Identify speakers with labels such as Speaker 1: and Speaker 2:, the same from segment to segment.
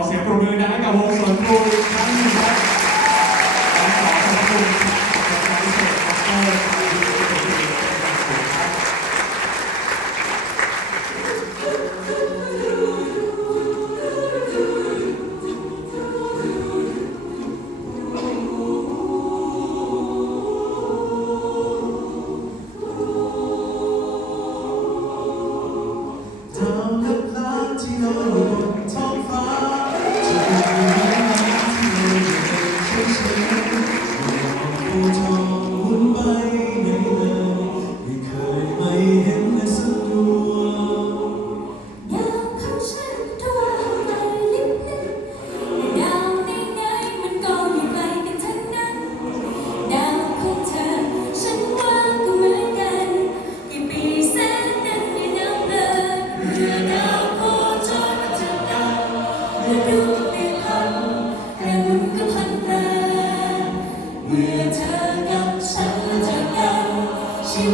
Speaker 1: assim, é probabilidade acabou. Pai.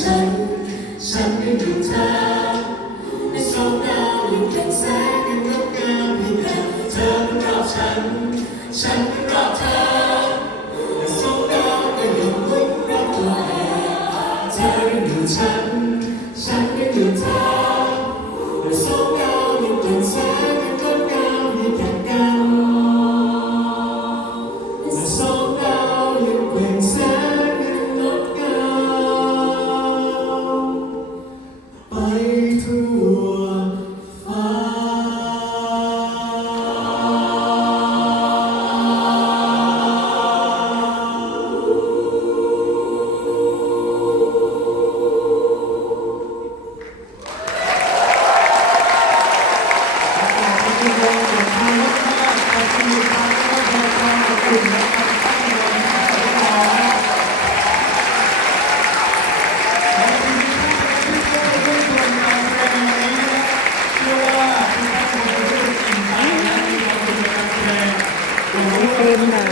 Speaker 1: ฉัน
Speaker 2: ฉันไม่ดูเธอในสองดาวอยู่กันแสงกัน
Speaker 1: ง
Speaker 2: ดงามให้เธอเธอเป็รอบฉัน ฉันเป็รอบเธอในสองดาวก็ยังวิ่งรอบตัวเองเธอได้ดูฉัน ฉันได้ดูเธอในสองดาวอยู่กันแสงกันงดงามให้กันกันในส Buenas.